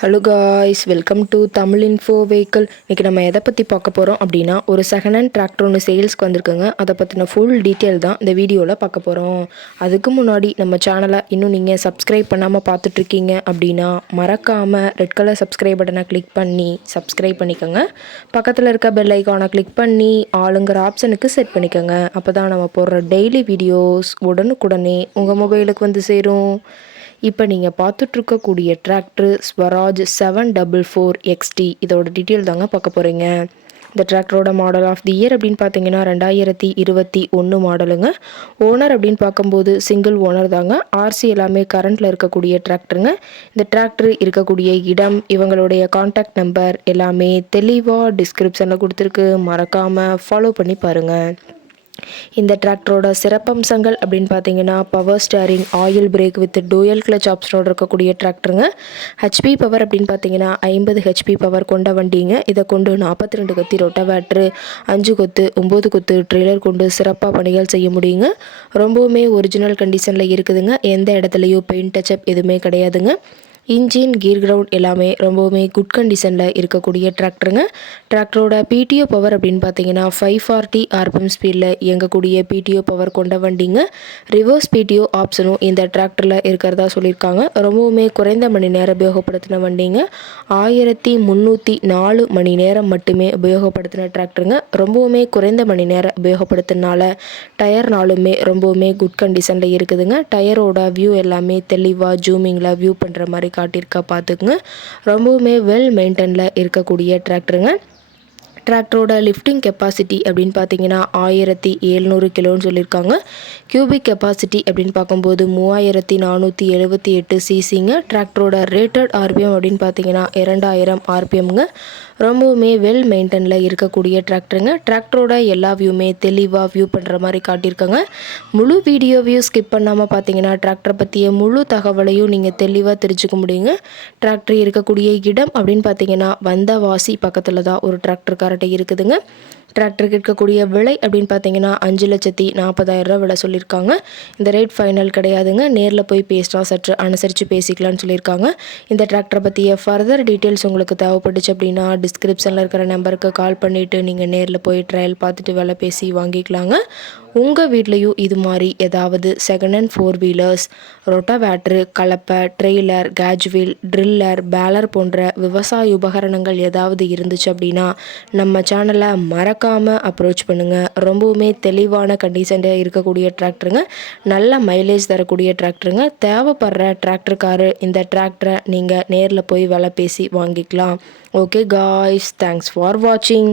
Hello guys, welcome to Tamil info vehicle. இன்றைக்கி நம்ம எதை பற்றி பார்க்க போகிறோம் அப்படின்னா, ஒரு செகண்ட் ஹேண்ட் டிராக்டர் ஒன்று சேல்ஸ்க்கு வந்திருக்குங்க. அதை பற்றின ஃபுல் டீட்டெயில் தான் இந்த வீடியோவில் பார்க்க போகிறோம். அதுக்கு முன்னாடி நம்ம சேனலை இன்னும் நீங்கள் சப்ஸ்கிரைப் பண்ணாமல் பார்த்துட்ருக்கீங்க அப்படின்னா மறக்காமல் ரெட் கலர் சப்ஸ்கிரைப் பட்டனை கிளிக் பண்ணி சப்ஸ்கிரைப் பண்ணிக்கோங்க. பக்கத்தில் இருக்க பெல் ஐக்கானை கிளிக் பண்ணி ஆளுங்கிற ஆப்ஷனுக்கு செட் பண்ணிக்கோங்க. அப்போ தான் நம்ம போடுற டெய்லி வீடியோஸ் உடனுக்குடனே உங்கள் மொபைலுக்கு வந்து சேரும். இப்போ நீங்கள் பார்த்துட்ருக்கக்கூடிய டிராக்டர் ஸ்வராஜ் 744 XT. இதோட டீட்டெயில் தாங்க பார்க்க போகிறீங்க. இந்த டிராக்டரோட மாடல் ஆஃப் தி இயர் அப்படின்னு பார்த்தீங்கன்னா 2021 மாடலுங்க. ஓனர் அப்படின்னு பார்க்கும்போது சிங்கிள் ஓனர் தாங்க. ஆர்சி எல்லாமே கரண்ட்டில் இருக்கக்கூடிய டிராக்டருங்க. இந்த டிராக்டர் இருக்கக்கூடிய இடம், இவங்களுடைய கான்டாக்ட் நம்பர் எல்லாமே தெளிவாக டிஸ்கிரிப்ஷனில் கொடுத்துருக்கு. மறக்காமல் ஃபாலோ பண்ணி பாருங்கள். இந்த டிராக்டரோட சிறப்பம்சங்கள் அப்படின்னு பார்த்தீங்கன்னா, power steering, oil brake with dual clutch ஆப்ஷனோட இருக்கக்கூடிய டிராக்டருங்க. ஹெச்பி பவர் அப்படின்னு பார்த்தீங்கன்னா 50 ஹெச்பி பவர் கொண்ட வண்டிங்க. இதை கொண்டு 42 கத்தி ரொட்டவேட்ரு, 5 கொத்து 9 கொத்து ட்ரெய்லர் கொண்டு சிறப்பாக பணிகள் செய்ய முடியுங்க. ரொம்பவுமே ஒரிஜினல் கண்டிஷனில் இருக்குதுங்க. எந்த இடத்துலையும் பெயிண்ட் டச்சப் எதுவுமே கிடையாதுங்க. இன்ஜின், கீர் கிரவுண்ட் எல்லாமே ரொம்பவுமே குட் கண்டிஷனில் இருக்கக்கூடிய டிராக்டருங்க. டிராக்டரோட பிடிஓ பவர் அப்படின்னு பார்த்தீங்கன்னா 540 ஆர்பிஎம் ஸ்பீடில் இயங்கக்கூடிய பிடிஓ பவர் கொண்ட வண்டிங்க. ரிவர்ஸ் பிடிஓ ஆப்ஷனும் இந்த டிராக்டரில் இருக்கிறதா சொல்லியிருக்காங்க. ரொம்பவுமே குறைந்த மணி நேரம் உபயோகப்படுத்தின வண்டிங்க. 1304 மணி நேரம் மட்டுமே உபயோகப்படுத்தின டிராக்டருங்க. ரொம்பவுமே குறைந்த மணி நேரம் உபயோகப்படுத்தினால டயர்னாலுமே ரொம்பவுமே குட் கண்டிஷனில் இருக்குதுங்க. டயரோட வியூ எல்லாமே தெளிவாக ஜூமிங்கில் வியூ பண்ணுற மாதிரி காட்டியிருக்கா பார்த்துக்குங்க. ரொம்பவுமே வெல் மெயின்டெனில் இருக்கக்கூடிய டிராக்டருங்க. டிராக்டரோட லிஃப்டிங் கெப்பாசிட்டி அப்படின்னு பார்த்தீங்கன்னா 1700 கிலோன்னு சொல்லியிருக்காங்க. கியூபிக் கெப்பாசிட்டி அப்படின்னு பார்க்கும்போது 3478 சிசிங்க. டிராக்டரோட ரேட்டட் ஆர்பிஎம் அப்படின்னு பார்த்தீங்கன்னா 2000 ஆர்பிஎம்ங்க. ரொம்பவுமே வெல் மெயின்டெனில் இருக்கக்கூடிய டிராக்டருங்க. டிராக்டரோட எல்லா வியூமே தெளிவாக வியூ பண்ணுற மாதிரி காட்டியிருக்காங்க. முழு வீடியோவையும் ஸ்கிப் பண்ணாமல் பார்த்தீங்கன்னா டிராக்டரை பற்றிய முழு தகவலையும் நீங்கள் தெளிவாக தெரிஞ்சுக்க முடியுங்க. டிராக்டர் இருக்கக்கூடிய இடம் அப்படின்னு பார்த்தீங்கன்னா வந்தவாசி பக்கத்தில் தான் ஒரு டிராக்டர் கரெக்டாக இருக்குதுங்க. டிராக்டருக்கு இருக்கக்கூடிய விலை அப்படின்னு பார்த்தீங்கன்னா 5,40,000 விலை சொல்லியிருக்காங்க. இந்த ரேட் ஃபைனல் கிடையாதுங்க. நேரில் போய் பேசினா சற்று அனுசரித்து பேசிக்கலாம்னு சொல்லியிருக்காங்க. இந்த டிராக்டரை பற்றிய ஃபர்தர் டீட்டெயில்ஸ் உங்களுக்கு தேவைப்பட்டுச்சு அப்படின்னா டிஸ்கிரிப்ஷனில் இருக்கிற நம்பருக்கு கால் பண்ணிவிட்டு நீங்கள் நேரில் போய் ட்ரையல் பார்த்துட்டு விலை பேசி வாங்கிக்கலாங்க. உங்கள் வீட்லேயும் இது மாதிரி ஏதாவது செகண்ட் ஹேண்ட் 4 வீலர்ஸ், ரொட்டவேட்ரு, கலப்பை, ட்ரெய்லர், கேஜ்வீல், ட்ரில்லர், பேலர் போன்ற விவசாய உபகரணங்கள் ஏதாவது இருந்துச்சு அப்படின்னா நம்ம சேனலை மறக்காமல் அப்ரோச் பண்ணுங்கள். ரொம்பவுமே தெளிவான கண்டிஷனில் இருக்கக்கூடிய டிராக்டருங்க. நல்ல மைலேஜ் தரக்கூடிய டிராக்டருங்க. தேவைப்படுற டிராக்டருக்காரு இந்த டிராக்டரை நீங்கள் நேரில் போய் விலை பேசி வாங்கிக்கலாம். ஓகே காய்ஸ், தேங்க்ஸ் ஃபார் வாட்சிங்.